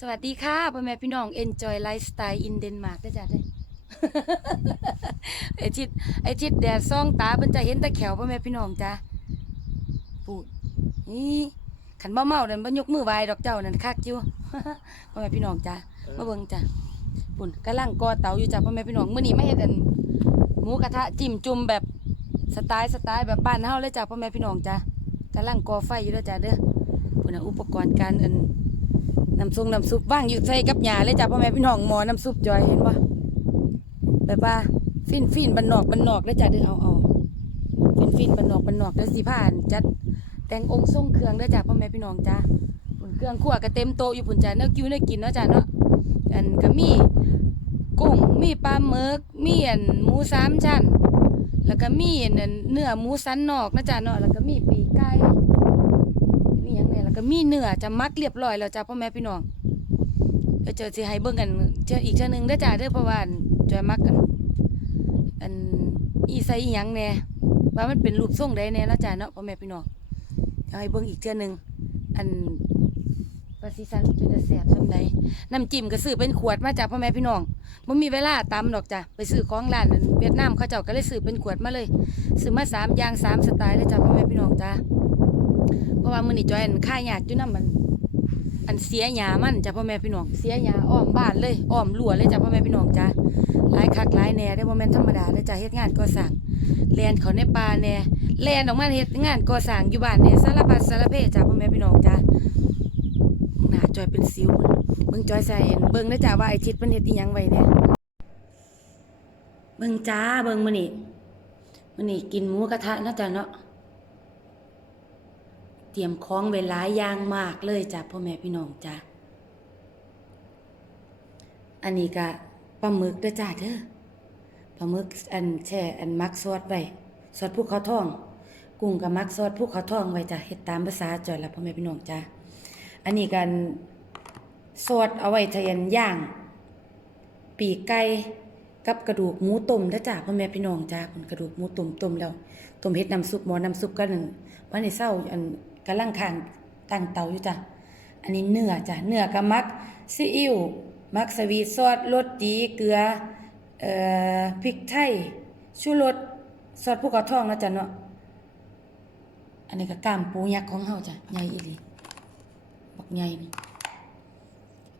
สวัสดีค่ะพ่อแม่พี่น้อง Enjoy Lifestyle in Denmark ได้อจ้ะเด้อไอทิดไอทิดแดดซ่องตาเพิ่นจะเห็นแตะแขวพ่อแม่พี่น้องจ้ะพูดนี่ขันบ่เมานั่นบ่ยกมือไหว้ดอกเจ้านั่นคักอยู่พ่อแม่พี่น้องจ้ะมาเบิ่งจ้ะปุ่นกำลังก่อเตาอยู่จ้ะพ่อแม่พี่น้องมื้อนี้มาเฮ็ดอันหมูกระทะจิ้มจุ่มแบบสไตล์สไตล์แบบบ้านเฮาเลยจ้ะพ่อแม่พี่น้องจ้ะกำลังก่อไฟอยู่เด้อจ้ะเด้อพุ่นน่ะอุปกรณ์การอัน น้ำซุปน้ำซุปว่างอยู่ใส่กับหยาเลยจ้ะพ่อแม่พี่น้องหมอน้ำซุปจอยเห็นปะแบบว่าฟินฟินบันนอกบันนอกแล้วจ้ะเด้อเอาเอาฟินฟินบันนอกบันนอกแล้วสีผ่านจัดแต่งองค์ทรงเครื่องเด้อจ้ะพ่อแม่พี่น้องจ้ะปุ่นเครื่องขั่วก็เต็มโต๊ะอยู่ปุ่นจ้ะเนื้อกิ้วเนื้อกินเนาะจ้ะเนาะอันก็มีกุ้งมีปลาหมึกมีอันหมูสามชั้นแล้วก็มีอันนั้นเนื้อหมูสันนอกนะจ้ะเนาะแล้วก็มีปีกไก่ มีหยังไงแล้ว ก็มีเนื้อจะมักเรียบร้อยแล้วจ้าพ่อแม่พี่น้องเดี๋ยวเจอสิให้เบิ่งกันเจออีกเจ้าหนึงเด้อจ้าเด้อเพราะว่าอันจอยมักกัน อันอีใส่อีหยังแน่ว่ามันเป็นรูปทรงใดแน่เนาะจ้าเนาะพ่อแม่พี่น้องเอาให้เบิ่งอีกเจ้าหนึงอันปลาซีซันเป็นจะแสบซำใดน้ำจิ้มก็ซื้อเป็นขวดมาจ้าพ่อแม่พี่น้องบ่มีเวลาตำดอกจ้ะไปซื้อของร้านเวียดนามเขาเจ้าก็เลยซื้อเป็นขวดมาเลยซื้อมาสามอย่างสามสไตล์เลยจ้าพ่อแม่พี่น้องจ้า ราะว่ามื้อนี้จอยอันค่ายยาดอยู่นมัน อันเสียหยามันจ้ะพ่อแม่พี่น้องเสียหยาอ้อมบ้านเลยอ้อมรั้วเลยจ้ะพ่อแม่พี่น้องจ้ะหลายคักหลายแหน่ได้อบ่แม่นธรรมดาเด้จ้ะเฮ็ดงานก่อสร้างแลนเขาในป่าแหน่แลนออกมาเฮ็ดงานก่อสร้างอยู่บ้านแหน่สารพัดสารเพจ้ะพ่อแม่พี่น้องจ้ะหน้าจอยเป็นสิวเบิ่งจอยใส่เบิ่งเด้จ้ะว่าไอ้ทิศเพิ่นเฮ็ดอีหยังไว้เนี่ยเบิ่งจ้าเบิ่งมื้อนี้มื้อนี้กินหมูกระทะนะจ้ะเนาะ ตรียมของไว้หลายอย่างมากเลยจ้ะพ่อแม่พี่น้องจ้ะอันนี้ก็ปลาหมึกเด้อจ้าเด้อปลาหมึกอันแช่อันมักซอสไว้ซอสภูเขาทอง กุ้งกับมักซอสภูเขาทองไว้จ้ะเฮ็ดตามภาษาจอยละพ่อแม่พี่น้องจ้ะอันนี้กันซอสเอาไว้ทยันย่าง ปีกไก่กับกระดูกหมูต้มเด้อจ้าพ่อแม่พี่น้องจ้าผลกระดูกหมูต้มต้มแล้วต้มเฮ็ดน้ำซุปหม้อน้ำซุปกันนั่นวันนี้เช้าอัน กำลังข้างตั้งเตาอยู่จ้ะ อันนี้เนื้อจ้ะ เนื้อกับมักซีอิ๊วมักสวีทซอสรสดีเกลือเอ่อพริกไทยชูรสซอสภูเขาทองนะจ้ะเนาะ อันนี้ก็กล้ามปูยักษ์ของเฮาจ้ะใหญ่อีหลีบักใหญ่นี่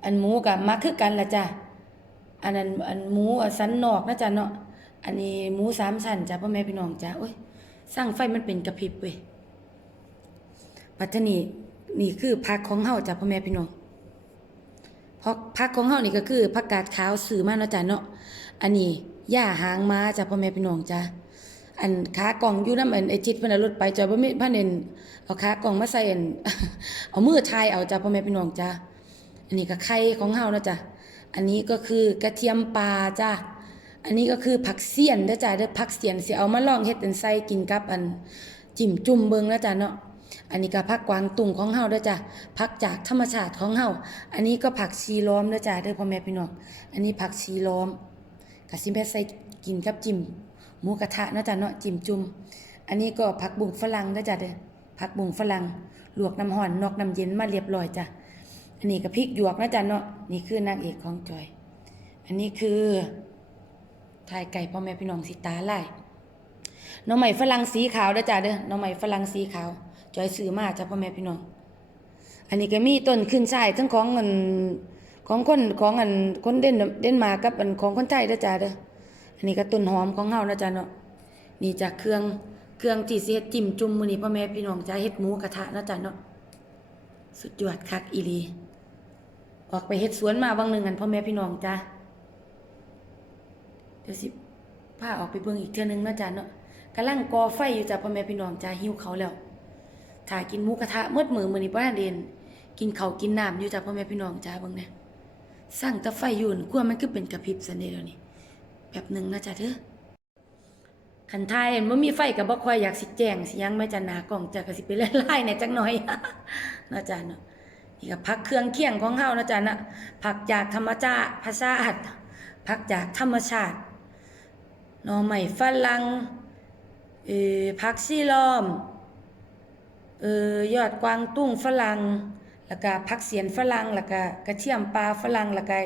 อันหมูกับมักคือกันละจ้ะ อันนั้นอันหมูสันนอกนะจ๊ะเนาะ อันนี้หมูสามชั้นจ้ะพ่อแม่พี่น้องจ้ะโอ้ยสร้างไฟมันเป็นกระพริบเว้ย ปัจจนีนี่คือผักของเฮาจ้ะพ่อแม่พี่น้องเพราะผักของเฮานี่ก็คือผักกาดขาวซื้อมาเนาะจ้ะเนาะอันนี้หญ้าหางม้าจ้ะพ่อแม่พี่น้องจ้ะอันขากล่องอยู่นำอันไอจิตเพิ่นรถไปจอยบ่มีพันเห็นเอาขากล่องมาใส่อันเอามือทายเอาจ้ะพ่อแม่พี่น้องจ้ะอันนี้ก็ไข่ของเฮานะจ้ะอันนี้ก็คือกระเทียมปลาจ้ะอันนี้ก็คือผักเสียนเด้อจ้ะเด้อผักเสียนสิเอามาลองเฮ็ดเป็นไส้กินกับอันจิ้มจุ่มเบิ่งนะจ้ะเนาะ อันนี้ก็ผักกวางตุ้งของเฮาเด้อจ้ะผักจากธรรมชาติของเฮาอันนี้ก็ผักชีล้อมเด้อจ้ะเด้อพ่อแม่พี่น้องอันนี้ผักชีล้อมก็สิแม่ใส่กินกับจิ้มหมูกระทะนะจ้ะเนาะจิ้มจุ่มอันนี้ก็ผักบุ้งฝรั่งเด้อจ้ะเด้อผักบุ้งฝรั่งลวกน้ำร้อนนอกน้ำเย็นมาเรียบร้อยจ้ะอันนี้ก็พริกหยวกนะจ๊ะเนาะนี่คือนางเอกของจอย อันนี้คือทายไก่พ่อแม่พี่น้องสิตาไล่น้องใหม่ฝรั่งสีขาวเด้อจ้ะเด้อน้องใหม่ฝรั่งสีขาว จอยซื้อมาจ้ะพ่อแม่พี่น้อง อันนี้ก็มีต้นขึ้นช่ายทั้งของอันของคนของอันคนเด่นเด่นมากับอันของคนไทยเด้อจ้ะเด้อ อันนี้ก็ต้นหอมของเฮานะจ๊ะเนาะ นี่จากเครื่องเครื่องที่สิเฮ็ดจิ้มจุ่มมือนี้พ่อแม่พี่น้องจ้ะเฮ็ดหมูกระทะนะจ๊ะเนาะ สุดยอดคักอีลีออกไปเฮ็ดสวนมาบางหนึ่งกันพ่อแม่พี่น้องจ้าเดี๋ยวสิพาออกไปเบิ่งอีกเทื่อนึงนะจ้าเนาะกำลังก่อไฟอยู่จ้าพ่อแม่พี่น้องจ้าหิวเขาแล้ว ถ้ากินหมูกระทะมืดมือมือนี้บ่ทันเด่นกินเขาวกินน้ำอยู่จ้าพ่อแม่พี่น้องจ้าเบิ่งน่สั่งแตะไฟอยู่นั่นกลัวมันคือเป็นกระพริบซั่นเดียวนี้แบบหนึ่งนะจ้าเด้อคันทายบ่มีไฟก็บ่ค่อยอยากสิแจ้งสิหยังแม่จ้าหนากล้องจ้าก็สิไปละลายๆแหน่จักหน่อย เนาะจ้าเนาะนี่ก็ผักเครื่องเคียงของเฮานะจ๊ะนะผักจากธรรมชาติภาษาอัดผักจากธรรมชาติหน่อไม้ฝรั่งเอ่อผักชีลอม เออยอดกวางตุ้งฝรั่งแล้วก็ผักเสียนฝรั่งแล้วก็กระเทียมปลาฝรั่งแล้วก็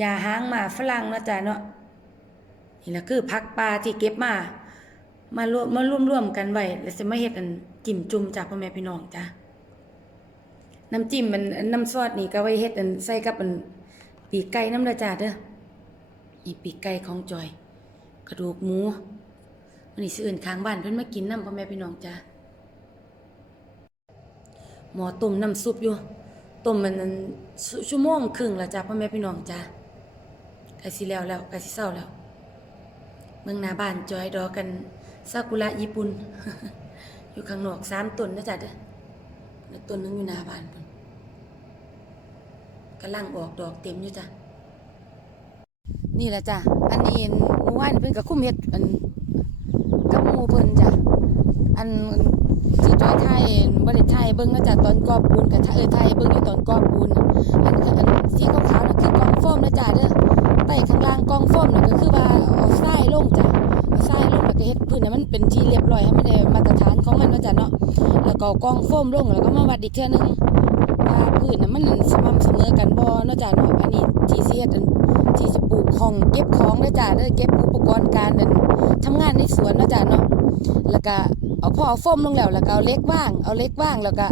ยาหางหมาฝรั่งเนาะจ้ะเนาะนี่แหละคือผักปลาที่เก็บมา มารวมมารวมๆกันไว้แล้วสิมาเฮ็ดอันจิ้มจุ่มจากพ่อแม่พี่น้องจ้ะน้ำจิ้มมันน้ำซอสนี่ก็ไว้เฮ็ดอันใส่กับอันปีกไก่น้ำเด้อจ้าเด้อนี่ปีกไก่ของจอย กระดูกหมูมันนี่สิเอื่นข้างบ้านเพิ่นมากินน้ำพ่อแม่พี่น้องจ้า หมอต้มน้ำซุปอยู่ต้มมันชั่วโมงครึ่งแล้วจ้าพ่อแม่พี่น้องจ้าใกล้สิแล้วแล้วใกล้สิเศร้าแล้ว เมืองนาบ้านจอยดอกกันซากุระญี่ปุ่น อยู่ข้างนอกสามต้นนะจ๊ะเด้อต้นนึงอยู่หน้าบ้านพุ่นกำลังออกดอกเต็มอยู่จ้ะนี่แหละจ้ะอันนี้หมู่บ้านเพิ่นก็คุ้มเฮ็ดอันกับมูเพิ่นจ้ะอัน จอยไทยบ่ได้ไทยเบิ่งนะจ้ะตอนก่อปูนกับเออไทยเบิ่งอยู่ตอนก่อปูนอันอันสีขาวๆนั่นคือกองโฟมนะจ้ะเด้อใต้ข้างล่างกองโฟมน่ะก็คือว่าเอาทรายลงจ้ะเอาทรายลงแล้วก็เฮ็ดพื้นให้มันเป็นที่เรียบร้อยให้มันได้มาตรฐานของมันนะจ้ะเนาะแล้วก็กองโฟมลงแล้วก็มาวัดอีกเทื่อนึงว่าพื้นน่ะมันสม่ำเสมอกันบ่เนาะจ้ะเนาะอันนี้ที่สิเฮ็ดอันที่สิปลูกของเก็บของเด้อจ้ะเด้อเก็บอุปกรณ์การนั่นทำงานในสวนนะจ้ะเนาะแล้วก็ เอาพอเอาโฟมลงแล้วแล้วก็เอาเล็กว่าง เอาเล็กว่างแล้วก็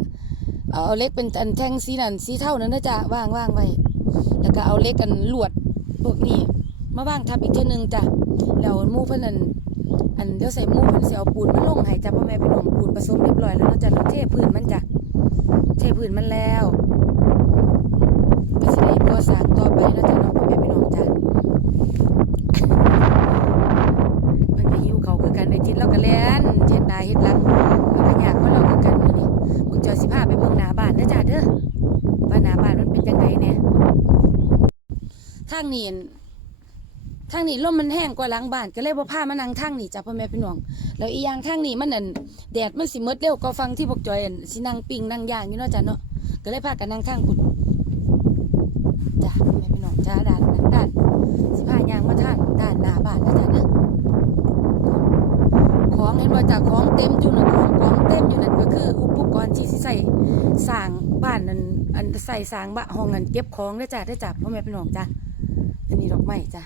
เอาเอาเล็กเป็นอันแท่งสีนั่นสีเท่านั้นนะจ้ะว่างว่างไว้แล้วก็เอาเล็กกันลวดพวกนี้มาว่างทับอีกเทื่อนึงจ้ะแล้วมูเพิ่นนันอันเดี๋ยวใส่มูเพิ่นสิเอาปูนมาลงให้จ้ะพ่อแม่พี่น้องปูนผสมเรียบร้อยแล้วเนาะจ้ะเทพื้นมันจ้ะเทพื้นมันแล้วก็สิได้ก่อสร้างต่อไปนะจ้ะเนาะพ่อแม่พี่น้องจ้ะมันก็หิวเขาวคือกันในทิศเราก็แล่น เฮ็ดนาเฮ็ดหลังมันก็ยากกว่าเราคือกันนี้มึงจอยสิพาไปเบิ่งหน้าบ้านเด้อจ้ะเด้อว่าหน้าบ้านมันเป็นจังไดแน่ทางนี้ทางนี้ลมมันแห้งกว่าหลังบ้านก็เลยบ่พามานั่งทางนี้จ้ะพ่อแม่พี่น้องแล้วอีกอย่างทางนี้มันอั่นแดดมันสิหมดเร็วก็ฟังที่พวกจอยอั่นสินั่งปิ้งนั่งย่างอยู่เนาะจ้ะเนาะก็เลยพากันนั่งทางพุ่นจ้ะพ่อแม่พี่น้องจ้าด้านนั้นด้านสิพาย่างมาทางด้านหน้าบ้านนะจ้ะนะ ของเห็นว่าจ้ะของเต็มอยู่น่ะของของเต็มอยู่นั่นก็คือ อุปกรณ์ที่สิใส่สร้างบ้านนั่นอันใส่สร้างบ้านห้องอันเก็บของเด้จ้ะเด้จ้ะพ่อแม่พี่น้องจ้ะอันนี้ดอกไม้จ้ะ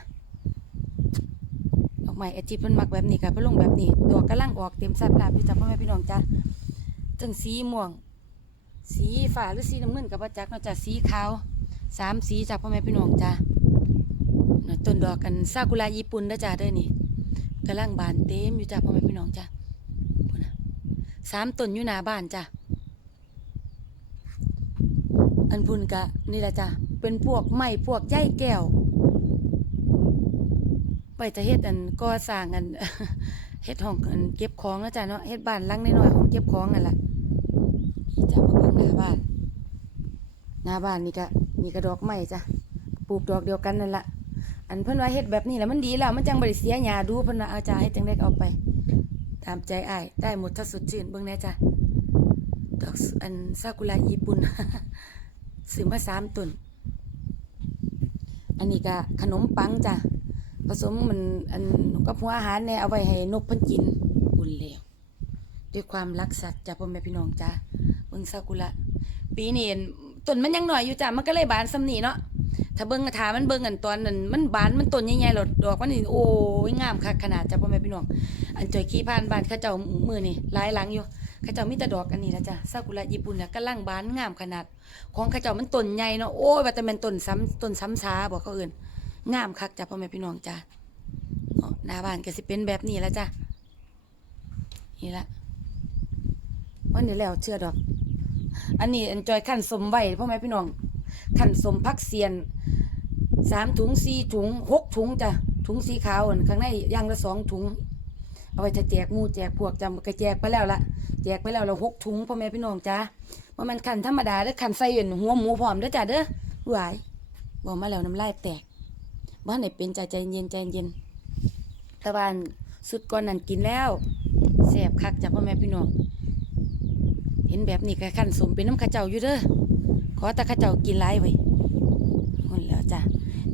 ดอกไม้ไอจิเพิ่นมักแบบนี้ค่ะพิ่นลงแบบนี้ดอกกำลังออกเต็มสัดลาบอยู่จ้ะพ่อแม่พี่น้องจ้ะจังสีม่วง สีฟ้าหรือสีน้ำเงินกับว่าจักเนาะจ้ะสีขาวสามสีจ้ะพ่อแม่พี่น้องจ้ะเนาต้นดอกกันซากุระญี่ปุ่นเด้จ้ะเด้อนี่ กำลังบานเต็มอยู่จ้ะพ่อแม่พี่น้องจ้ะสามต้นอยู่หน้าบ้านจ้ะอันพุ่นกะนี่แหละจ้ะเป็นพวกไม้พวกใยแก้วไปจะเฮ็ดอันก่อสร้างอันเฮ็ดห้องอันเก็บของนะจ้ะเนาะเฮ็ดบ้านลังน้อยๆของเก็บของนั่นแหละนี่จ้ะมาเบิ่งหน้าบ้าน หน้าบ้านนี่ก็นี่ก็ดอกไม้จ้ะปลูกดอกเดียวกันนั่นแหละ อันเพิ่นว่าเฮ็ดแบบนี้แหละมันดีแล้วมันจังบ่ได้เสียหญ้าดูเพิ่นว่าเอาจ้าเฮ็ดจังได๋ก็เอาไป ตามใจอ้ายได้หมดถ้าสดชื่นเบิ่งแน่จ้ะดอกอันซากุระญี่ปุ่นซื้อมาสามต้นอันนี้ก็ขนมปังจ้ะผสมมันอันกับหัวอาหารเนี่ยเอาไว้ให้นกเพิ่นกินบุญแล้วด้วยความรักสัตว์จ้ะพ่อแม่พี่น้องจ้ะเบิ่งซากุระปีนี้อั่นต้นมันยังหน่อยอยู่จ้ะมันก็เลยบานสำนีเนาะ ถ้าเบิ่งถามันเบิ่งกันตอนนั้นมันบานมันต้นใหญ่ๆหลดดอกมันนี่โอ้ยงามคักขนาดจ้ะพ่อแม่พี่น้องอันจอยขี้ผ่านบ้านเขาเจ้ามือนี่หลายหลังอยู่เขาเจ้ามีแต่ดอกอันนี้ละจ้ะซากุระญี่ปุ่นเนี่ยกำลังบานงามขนาด ของเขาเจ้ามันต้นใหญ่เนาะโอ้ยว่าแต่แม่นต้นซ้ำต้นซ้ำช้าบอกเขาเอื่นงามคักจ้ะพ่อแม่พี่น้องจ้ะเนาะหน้าบ้านก็สิเป็นแบบนี้แล้วจ้ะนี่ละวันนี้แล้วเชื่อดอก อันนี้อันจอยขั้นสมไว้พ่อแม่พี่น้อง ขันสมพักเสียนสามถุงสี่ถุงหกถุงจ้ะถุงสีขาวข้างในย่างละสองถุง เอาไว้จะแจกมูแจกพวกจำก็แจกไปแล้วละแจกไปแล้วเราหกถุงพ่อแม่พี่น้องจ้ะว่ามันขันธรรมดาเด้อขันใส่เอ็นหัวหมูพร้อมเด้อจ้ะเด้อหวายบอกมาแล้วน้ำลายแตกบ้านไหนเป็นใจใจเย็นใจเย็นตะวันสุดก่อนนั้นกินแล้วแสบคักจากพ่อแม่พี่น้องเห็นแบบนี้ก็ขันสมเป็นน้ำข้าเจ้าอยู่เด้อ ขอตะขาเจ้ากินไรไว้หุ่นแล้วจ้ะ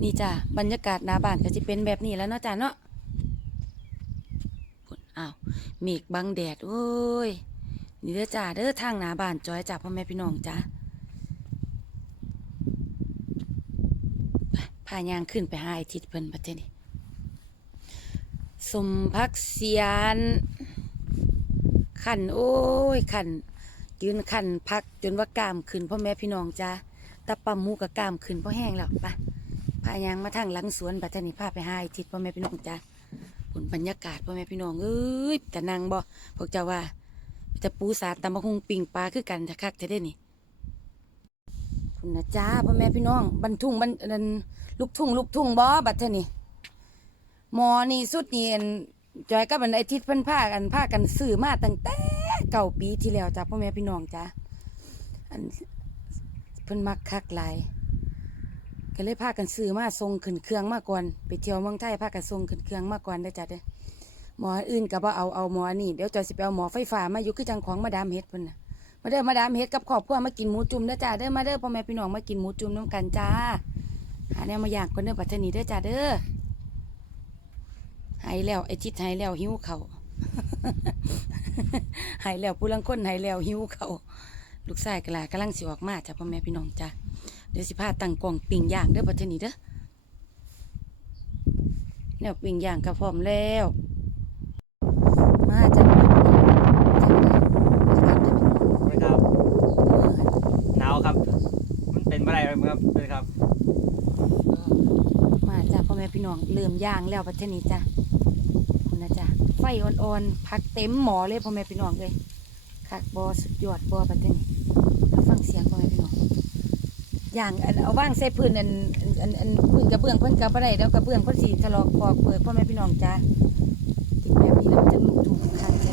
นี่จ้ะบรรยากาศนาบ้านก็จะเป็นแบบนี้แล้วเนาะจ้ะเนาะอ้าวเมฆบังแดดโอ้ยนี่เด้อจ้าเด้อทางนาบ้านจอยจ้าพ่อแม่พี่น้องจ้าพายางขึ้นไปหาไอทิศเพิ่นประเทศนี้สมพักเสียนขันโอ้ยขัน ยืนขันพักจนว่ากล้ามขึ้นพ่อแม่พี่น้องจ้าตะปั๊มมูกับกล้ามขึ้นเพราะแห้งแล้วปะพายางมาทางหลังสวนบัดนี้พาไปหาทิศพ่อแม่พี่น้องจ้าผลบรรยากาศพ่อแม่พี่น้องเอ้ยแต่นางบ่พวกเจ้าว่าจะปูสาตำมะฮุงปิ่งปลาคือกันจะคักจะได้นี่คุณนะจ้าพ่อแม่พี่น้องบรรทุงบรรนลูกทุ่งลูกทุ่งบ่บัดเทนี่หมอนี่สุดนี่อันจอยกับอันไอทิศเพิ่นพากันพากันซื้อมาตั้งแต่ เก่าปีที่แล้วจ้าพ่อแม่พี่น้องจ้าอันเพิ่นมักคักหลายก็เลยพากันซื้อมาส่งขึ้นเครื่องมาก่อนไปเที่ยวเมืองไทยพากันส่งขึ้นเครื่องมาก่อนได้จ้าเด้อหมออื่นก็บ่เอาเอาหมอนี่เดี๋ยวจอยสิไปเอาหมอไฟฟ้ามาอยู่คือจังของมาดามเฮ็ดเพิ่นน่ะมาเด้อมาดามเฮ็ดกับครอบครัวมากินหมูจุ่มเด้อจ้าเด้อมาเด้อพ่อแม่พี่น้องมากินหมูจุ่มน้ำกันจ้าหาแนวมาอยางคนเด้อปัตตานีเด้อจ้าเด้อหายแล้วไอ้จิตหายแล้วหิวเขา หายแล้วผู้ลังคนหายแล้วหิวเขาวลูกชายกะลากำลังสิออกมาจ้าพ่อแม่พี่น้องจ้าเดี๋ยวสิพาตั้งกล่องปิ้งย่างเด้อปัตตานีเด้อแนวปิ้งย่างก็พร้อมแล้ว มาจากไหนจากไหนไม่ครับหนาวครับ มันเป็นอะไรครับเป็นครับ มาจากพ่อแม่พี่น้องเริ่มย่างแล้วประเทศนี้จ้ะคุณนะจ๊ะไฟ อ่อนๆพักเต็มหมอเลยพ่อแม่พี่น้องเลยคักบอสุดยอดบอประเทศนี้าฟังเสียงพ่อแม่พี่น้องอย่างอันเอาว่างใส่พื้นอันอันอันพื้นกระเบื้องเพิ่นกระไรแล้วกระเบื้องเพิ่นสีถลอกปอกเปิดพ่อแม่พี่น้องจ้ะกินแบบนี้แล้วจะหนุกถูกคักใช่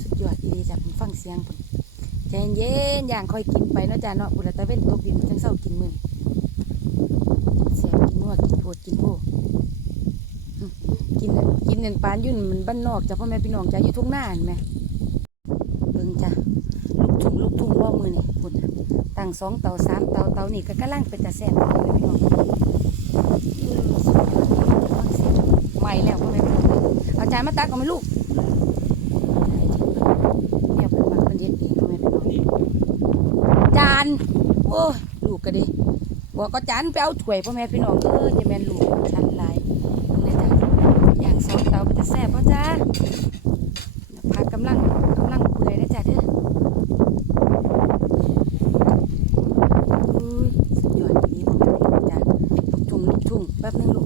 สุดยอดดีจ้ะผมฟังเสียงเพิ่นใจเย็นๆอย่างค่อยกินไปเนาะจ้าเนาะบุรตะเว้นตกดินจังเศร้ากินมือนี้เสียบกินนัวกินโพดกินโพ อันกินปานยุ่นมันบ้านนอกจ้ะพ่อแม่พี่น้องจ้ะอยู่ทุ่งนาเห็นไหมเบิ่งจ้ะลูกทุ่งลูกทุ่งว่ามือนี่พุ่นตั้งสองเตาสามเตาเตานี่ก็กำลังเป็นตาแซ่บพ่อแม่พี่น้องอืมสุดยอดฟังเสียงใหม่แล้วพ่อแม่พี่น้องเอาจารย์มาตักเอาไหมลูกเนี่ยเพิ่นมักเพิ่นเฮ็ดเองพ่อแม่พี่น้องจานโอ้ลูกก็ดีบอกก็จานไปเอาถ้วยพ่อแม่พี่น้องเออจะแม่นลูกชั้นลาย สองเตามันจะแซ่บป่ะจ้าผักกำลังกำลังเปื่อยนะจ๊ะเด้ออุ้ยสุดยอดดีพ่อแม่พี่น้องจ้ะลูกทุ่งลูกทุ่งแป๊บนึงลูก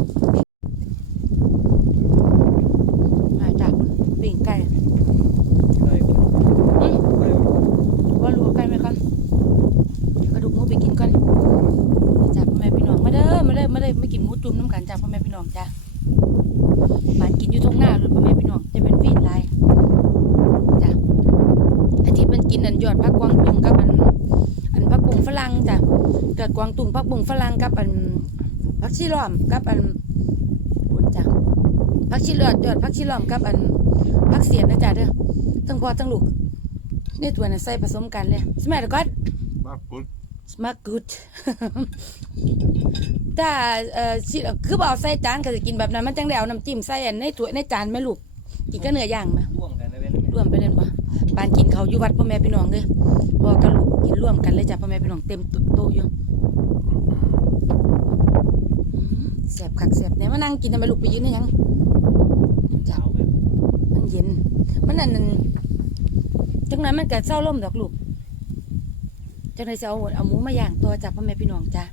มาจ้ะปิ้งไก่ ได้ครับ อืม ได้ครับ ว่าลูกเอาไก่ไหมก่อนกระดูกหมูไปกินก่อนจ้าพ่อแม่พี่น้องมาเด้อมาเด้อมาเด้อไม่กินหมูจุ่มน้ำกันจ้าพ่อแม่พี่น้องจ้าบ้านกินอยู่ตรงหน้าเลยพ่อแม่พี่น้องจะเป็นฟีนลายจ้าไอ้ที่มันกิน อันยอดผักกวางตุ้งกับอันอันผักบุ้งฝรั่งจ้าเกิดกวางตุ้งผักบุ้งฝรั่งกับอันผักชีล้อมกับอันปุ่นจ้าผักชีเลือดยอดผักชีล้อมกับอันผักเสียนนะจ้าเด้อทั้งพ่อทั้งลูกในถ้วยน่ะใส่ผสมกันเลยสมัยก่อน Smaakt goed. smaak good ถ้าเอ่อสิคือบ่เอาใส่จานก็จะกินแบบนั้นมันจังได้เอาน้ำจิ้มใส่อันในถ้วยในจานแม่ลูกกินก็เนื้อย่างมาร่วมกันได้เป็นร่วมไปเล่นบ่ ปานกินเขาอยู่วัดพ่อแม่พี่น้องเด้อพอกับลูกกินร่วมกันเลยจ้ะพ่อแม่พี่น้องเต็มโต๊ะอยู่แซ่บคักแซ่บเนี่ยมานั่งกินทำไมลูกไปยืนนี่ยังเช้าแบบมันเย็น มันนั่นนั่นจังนั้นมันก็เศร้าล่มดอกลูกจังได๋สิเอาเอาหมูมาย่างตัวจ้ะพ่อแม่พี่น้องจ้ะ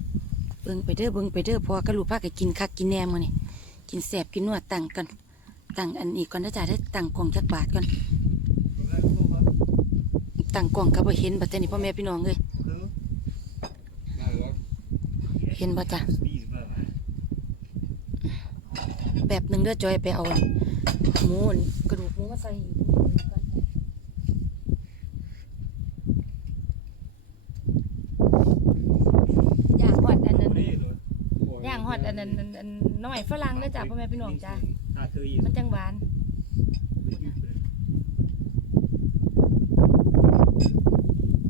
เบิ่งไปเด้อเบิ่งไปเด้อพอกับลูกพากกินคักกินแหนมื้อนี้กินแซ่บกินนัวตั้งกันตังอันนี้ก่อนนะจ้ะได้ตังกองจักบาทก่อน ตั้งกล่องก็บ่เห็นบัดนี้พ่อแม่พี่น้องเอ้ยเห็นบ่จ้ะแบบหนึงเด้อจอยไปเอาหมูนี่กระดูกหมูมาใส่อีกนิดนึงก่อนจ้ะย่างฮอดอันนั้นย่างฮอดอันนั้นอันอันน้อยฝรั่งเด้อจ้ะพ่อแม่พี่น้องจ้ะถ้าคือมันจังหวาน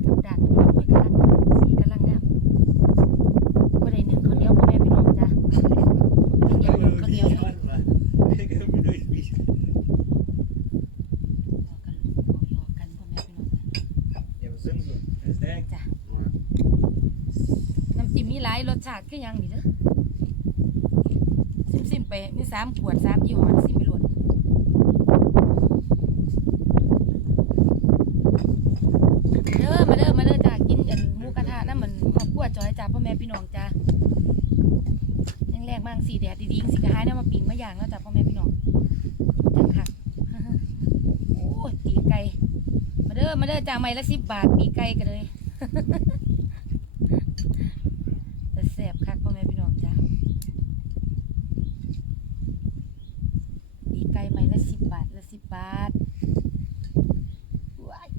กับดาดมันอุ้ยกำลังงามสีกำลังงามบ่ได้หนึ่งข้าวเหนียวพ่อแม่พี่น้องจ้ะไม่อยากหนึ่งข้าวเหนียวเนาะรอกันรอกันพ่อแม่พี่น้อง จ้ะน้ำจิ้มมีหลายรสชาติคือหยังนี่เด้อซิมซิมไปมีสามขวดสามยี่ห้อซิมไปโหลดเด้อมาเด้อมาเด้อจ้ากินอันหมูกระทะนั่นมันครอบครัวจอยจ้าพ่อแม่พี่น้องจ้ายังแรกมากสีแดดดีๆสีกระหายเนี่ยมาปิ่งมาอย่างแล้วจ้าพ่อแม่พี่น้องจังคัก โอ้ยปีกไก่ มาเด้อมาเด้อจ้าไม้ละสิบบาท ปีกไก่กันเลย แต่แสบคักพ่อแม่พี่น้องจ้าปีกไก่ไม้ละสิบบาทละสิบบาทว้าย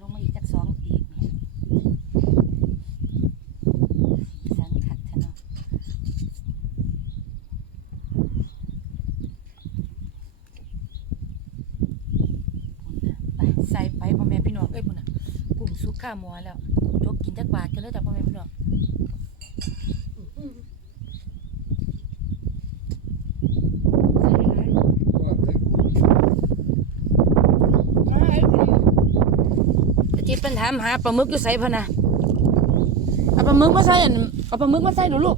ลงมาอีกจักสองปีกนี่สีสันคักแท้เนาะ พุ่นน่ะไปใส่ไปพ่อแม่พี่น้องเอ้ยพุ่นน่ะกลุ่มสุกข้าหมัวแล้วยกกินจักบาทกันเลยจ้ะพ่อแม่พี่น้องจิตเป็นถามหาปลาหมึกอยู่ใส่พะนะเอาปลาหมึกมาใส่เอาปลาหมึกมาใส่หนูลูก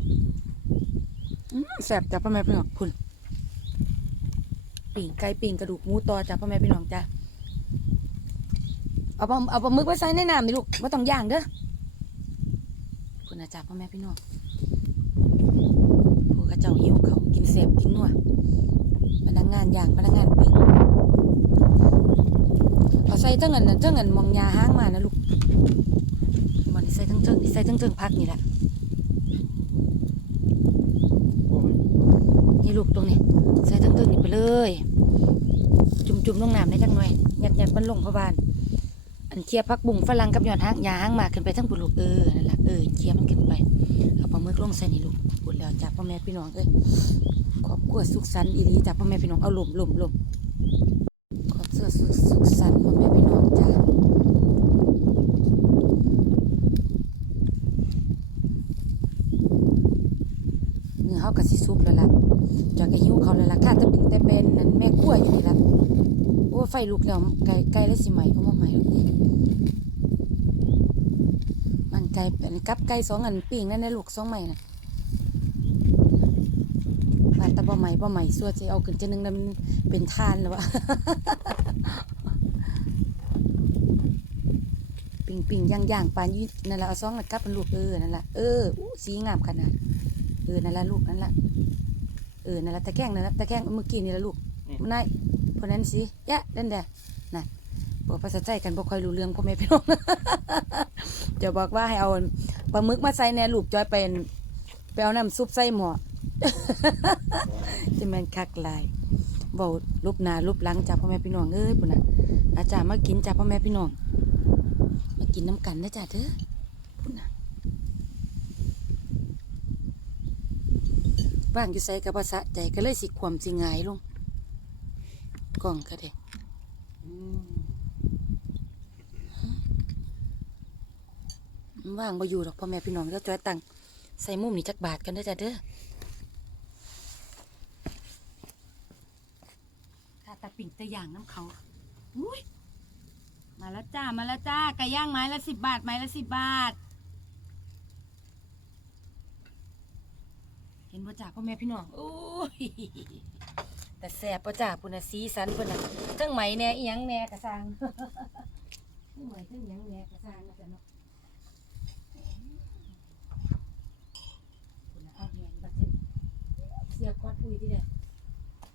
แซ่บจ้ะพ่อแม่พี่น้องพุ่นปิ่งไก่ปิ่งกระดูกหมูต่อจ้ะพ่อแม่พี่น้องจ้ะ เอาปลาเอาปลาหมึกไว้ใส่ในน้ำนี่ลูกไม่ต้องย่างเด้อคุณอาจารย์พ่อแม่พี่น้องพวกกระเจ้าหิวเขากินเสบกินนัวพนักงานย่างพนักงานปิ้งเอาใส่ตั้งเงินตั้งเงินมองยาห้างมานะลูกมันใส่ทั้งเทิงใส่ทั้งเทิงพักนี่แหละนี่ลูกตรงนี้ใส่ทั้งเทิงนี่ไปเลย จุ่มๆลงน้ำได้จังหน่อยยัดยัดๆมันลงเข้าบ้าน อันเคียพักบุ้งฝรั่งกับยอดหางยาหางมาขึ้นไปทั้งบุลูกเออนั่นแหละเออเคียมันขึ้นไปเอาปลาหมึกลงใส่นี่ลูกพูดแล้วจากพ่อแม่พี่น้องเอ้ยครอบครัวสุขสันต์อีรีจากพ่อแม่พี่น้องเอาหลมหลมลมครอบครัวสุขสุขสันต์พ่อแม่พี่น้องจ้าเนื้อเขากะสิสุกแล้วล่ะจอยกะหิวเขาแล้วล่ะข้าจะเป็นแต่เป็นนั่นแม่กล้วยอยู่นี่ล่ะ โอ้ไฟ ลุกแล้วไก่ไก่แล้วสิใหม่ก็มาใหม่หรอกนี่มันไก่อันนี้กับไก่สองอันปิ้งนั่นนะลูกสองใหม่น่ะบาดแตะบ่ใหม่บ่ใหม่สัวสิเอาขึ้นจะนึงนั้นมันเป็นทานแล้ววะปิ่งปิ่งย่างย่างปานอยี่นั่นละเอาสองอันกับมันลูกเออนั่นละเอออู้สีงามขนาดเออนั่นละลูกนั่นละเออนั่นละตะแคงนั่นละตะแคงเมื่อกี้นี่ละลูกมันได้ คนนั้นสิยะเล่นเด้อน่ะบอกภาษาใจกันบ่ค่อยรู้เรื่องพ่อแม่พี่น้องจะบอกว่าให้เอาปลาหมึกมาใส่ในลูกจอยเป็นไปเอาน้ำซุปใส่หม้อจะแม่นคักลายเว้ารูปนารูปหลังจากพ่อแม่พี่น้องเอ้ยพุ่นน่ะอาจารย์มากินจากพ่อแม่พี่น้องมากินน้ำกันนะจ้ะเด้อพุ่นน่ะว่างอยู่ใส่กับภาษาใจก็เลยสิความสิงายลง กล่องก็ได้ว่างบ่อยู่หรอกพ่อแม่พี่น้องเจ้าจอยตังใส่มุมนี่จักบาทกันได้จ้ะเด้อถ้าตาปิ่งตะย่างน้ำเขาอุ้ยมาแล้วจ้า มาแล้วจ้า ไก่ย่างไม้ละสิบบาท ไม้ละสิบบาท เห็นบ่จ้าพ่อแม่พี่น้องโอ้ย แต่แสบประจ่าปุ่นะสีสันปุ่นน่ะทั้งไหมแน่อีหยังแน่กระซังทั้งไหมทั้งหยังแน่กระซังนะจ๊ะเนาะปุ่นะเอาแหงบัดนี้เสียกอดปุยที่เด้อ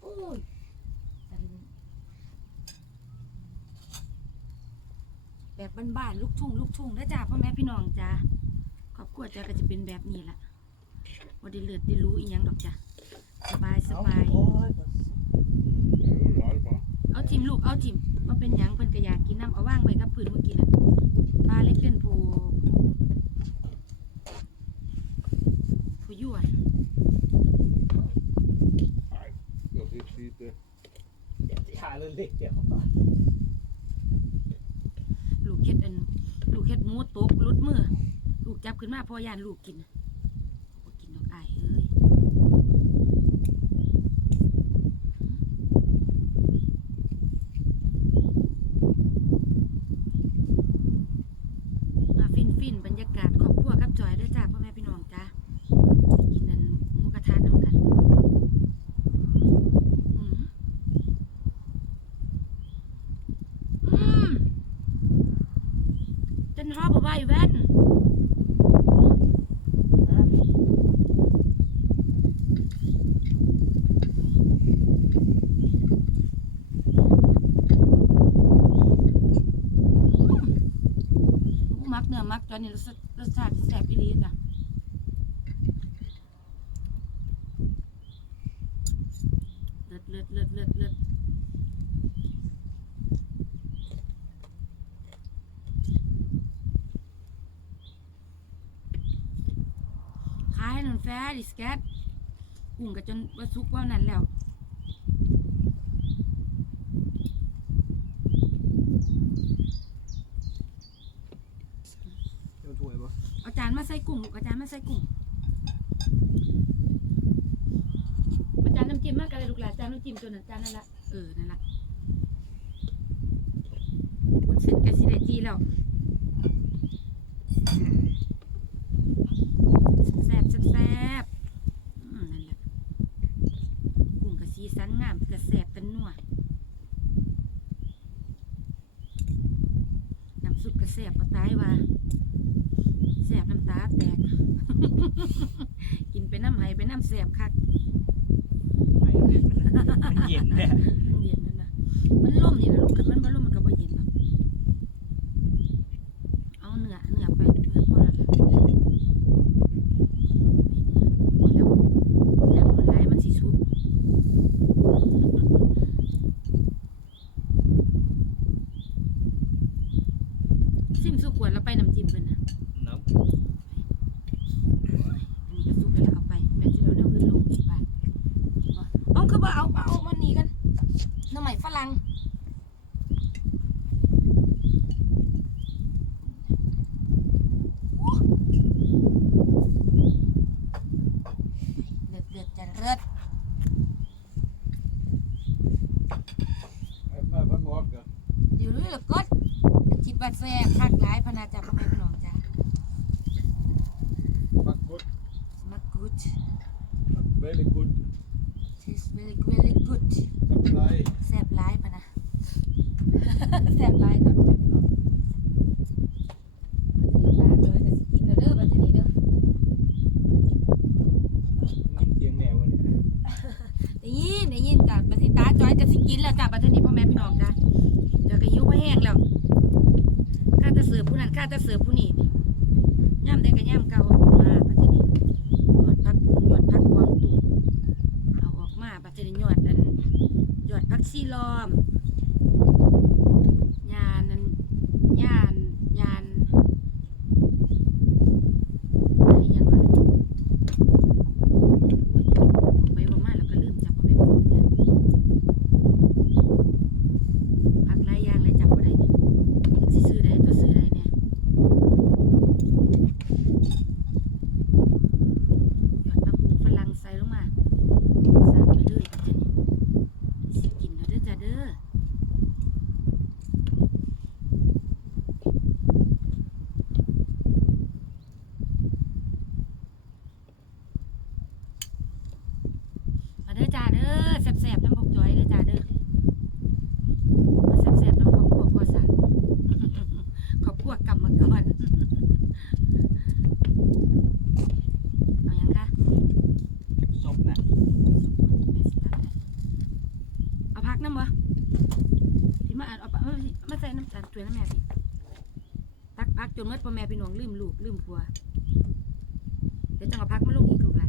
โอ้ยแบบบ้านๆลูกทุ่งลูกทุ่งนะจ้าพ่อแม่พี่น้องจ้าครอบครัวจ้าก็จะเป็นแบบนี้ละบ่ได้เลือดได้รู้อีหยังดอกจ้ะสบายสบาย ทิมลูกเอาทิมมาเป็นหยังเพิ่นก็อยากกินน้ำเอาว่างไว้กับพื้นเมื่อกี้แหละปลาเล็กเป็นผู้ผู้ยั่ว Dat is niet. eh, หาเรื่องเล็กเดี๋ยวลูกเฮ็ดอันลูกเฮ็ดหมูตกหลุดมือ ลูกจับขึ้นมาพอย่านลูกกินบ่กินดอกอายเอ้ย อนนี้รสรสชาติแซ่บอีลีจ้ะเลิดเลิดเลิดเลิศเลิศขายให้นแฟร์ดิสแกตกุ้งกับจนว่าซุกว่านั่นแล้ว ใส่กุ้งอาจารย์มาใส่กุ้งอาจารย์น้ำจิ้มมากกันเลยลูกหลานอาจารย์น้ำจิ้มตัวนั้นอาจารย์นั่นละเออนั่นละคุณเซ็นกันสีได้ทีแล้ว ซ่บหลายตาะพ่อแม่พี่น้องบัดนี้าเลยก็สิกินแล้วเด้อบัดนี้เด้อยินเสียงแนววันนี้นได้ยินได้ยินจ้ะบัดนี้ตาจอยจะสิกินแล้วจ้ะบัดนี้พ่อแม่พี่น้องจ้ะเดี๋ยวก็หิวม่แห้งแล้วข้าจะเสือผู้นั้นข้าจะเสือผู้นี้ แม่พี่น้องลืมลูกลืมผัว เดี๋ยวจังหวะพักมาลงอีกลูกละ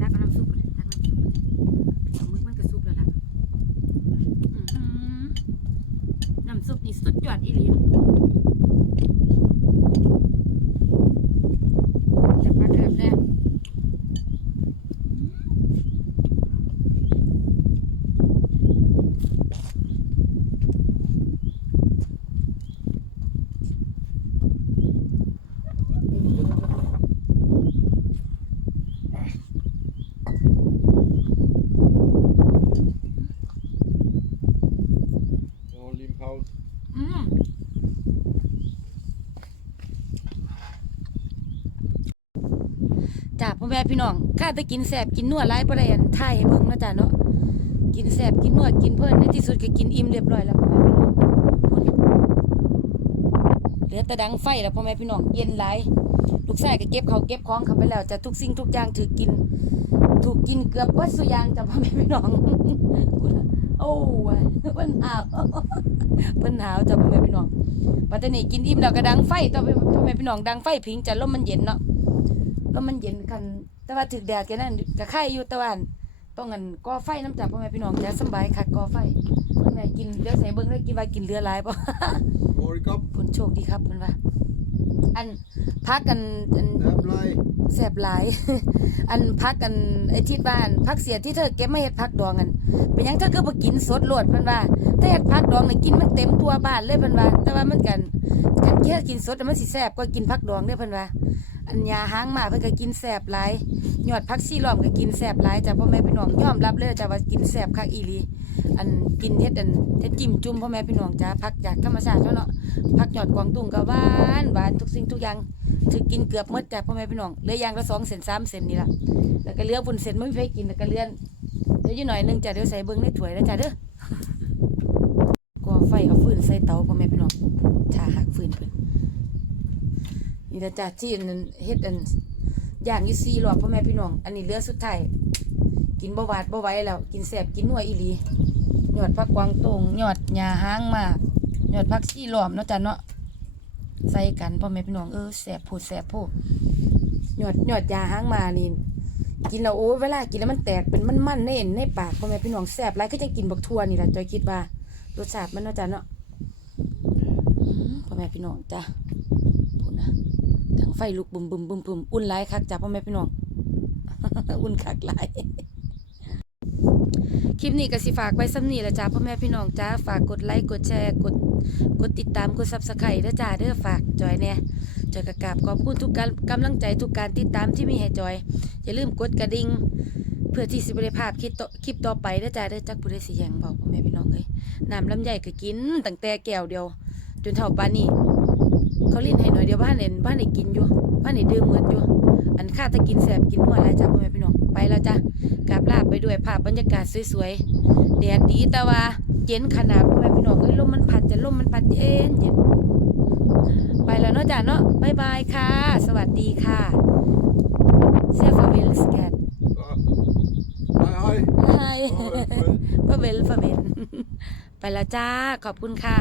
ตักน้ำซุปเลยตักน้ำซุปเลยสมึกมันก็ซุปแล้วละน้ำซุปนี่สุดยอดอีหลี น้องข้าจะกินแสบกินนัวไร้ประเด็นท่ายให้เบิ่งนะจ๊ะเนาะกินแสบกินนัวกินเพลินในที่สุดก็กินอิ่มเรียบร้อยแล้วพ่อแม่พี่น้องเหลือแต่ดังไฟแล้วพ่อแม่พี่น้องเย็นไหลลูกชายก็เก็บเขาเก็บของเขาไปแล้วจะทุกสิ่งทุกอย่างถือกิน ถูกกินเกือบวัดสุยางจะพ่อแม่พี่น้องโอ้ยเพิ่นหาวเพิ่นหาวจะพ่อแม่พี่น้องปัตตานีกินอิ่มแล้วก็ดังไฟต่อไปพ่อแม่พี่น้องดังไฟพิงจะลมมันเย็นเนาะลมมันเย็นกัน แต่ว่าถึกแดดแค่นั้นก็ไข่อยู่แต่ว่าต้องกันก่อไฟน้ำจ้ะพ่อแม่พี่น้องจะสำบายคักก่อไฟเพิ่นได้กินเดี๋ยวใส่เบิ่งได้กินว่ากินเรือหลายบ่ Morikop, ผลโชคดีครับเพิ่นว่า อันพักกันอัน daar blij. แสบหลาย อันพักกันไอ้ที่บ้านพักเสียที่เธอเก็บมาเฮ็ดพักดองกันเป็นหยังเธอคือบ่กินสดโลดเพิ่นว่าถ้าเฮ็ดพักดองนี่กินมันเต็มตัวบ้านเลยเพิ่นว่า แต่ว่ามันกันคันแค่กินสดมันสิแซ่บกว่ากินพักดองเด้อเพิ่นว่า อันยาห้างหมาเพิ่นก็กินแซ่บหลายยอดผักชีล้อมก็กินแซ่บหลายจ้ะพ่อแม่พี่น้องยอมรับเลยจ้ะว่ากินแซ่บคักอีหลีอันกินเฮ็ดอันเฮ็ดจิ้มจุ่มพ่อแม่พี่น้องจ้ะผักจากธรรมชาติเนาะพักหยอดกวางตุ้งก็หวานหวานทุกสิ่งทุกอย่างถือกินเกือบหมดจ้ะพ่อแม่พี่น้องเหลือย่างละสองเซนสามเซนนี่ล่ะแล้วก็เหลือบุญเซนไม่มีใครกินแล้วก็เลื่อนเดี๋ยวอยู่หน่อยหนึงจ้ะเดี๋ยวใส่เบิ้งในถ้วยแล้วจ้ะเด้อก็ไฟเอาฟืนใส่เตาพ่อแม่พี่น้องชาหักฟืนเพิ่น นี่ละจ้ะที่อันนั้นเฮ็ดอันอย่างยู่สี่รอบพ่อแม่พี่น้อง อันนี้เลือสุดท้ายกินบวาดบ่ไหวแล้ว กินแซ่บกินนัวอีหลีหยอดผักกวางตงหยอดหญ้าหางมากยอดผักชีล้อมเนาะจ้ะเนาะใส่กันพ่อแม่พี่น้องเออแสบพูดแสบพูดหยอดหยอดยาหางมานี่กินแล้วโอ้เวลากินแล้วมันแตกเป็นมันมันในเอ็นในปากพ่อแม่พี่น้องแสบไรก็จะกินบักทั่วนี่แหละจอยคิดว่ารสชาติมันเนาะจ้ะเนาะอืมพ่อแม่พี่น้องจ้ะ ทั้งไฟลุกบุมบุมบุมบุมอุ่นหลายคักจ้ะพ่อแม่พี่น้อง อุ่นคักหลายคลิปนี้ก็สิฝากไว้ซ้ำนีละจ้าพ่อแม่พี่น้องจ้าฝากกดไลค์กดแชร์กดกดติดตามกดซับสไครต์เด้อจ้าเด้อฝากจอยเนี่ยจอยกระกาบขอบคุณทุกการกำลังใจทุกการติดตามที่มีให้จอย อย่าลืมกดกระดิ่งเพื่อที่สิบริภาพคลิปต่อคลิปต่อไปเด้อจ้าเด้อจักผู้ใดสิแยงบอกพ่อแม่พี่น้องเอ้ยน้ำลำไยก็กินตั้งแต่แก้วเดียว จนเท่าปานนี้ เขาลิ้นให้หน่อยเดียวบ้านเห็นบ้านไหนกินอยู่บ้านไหนดื่มหมดอยู่อันข้าถ้ากินแสบกินหัวแล้วจ้าพ่อแม่พี่น้องไปแล้วจ้ากราบลาไปด้วยภาพบรรยากาศสวยๆแดดดีแต่ว่าเย็นขนาดพ่อแม่พี่น้องเอ้ยลมมันพัดจะลมมันพัดเย็นเย็นไปแล้วเนาะจ้าเนาะบายบายค่ะ สวัสดีค่ะเซฟาเวลสแกต Ah, hoi, hoi. ไฮ Oh, eh, eh. ฟาเวลฟาเวลไปแล้วจ้าขอบคุณค่ะ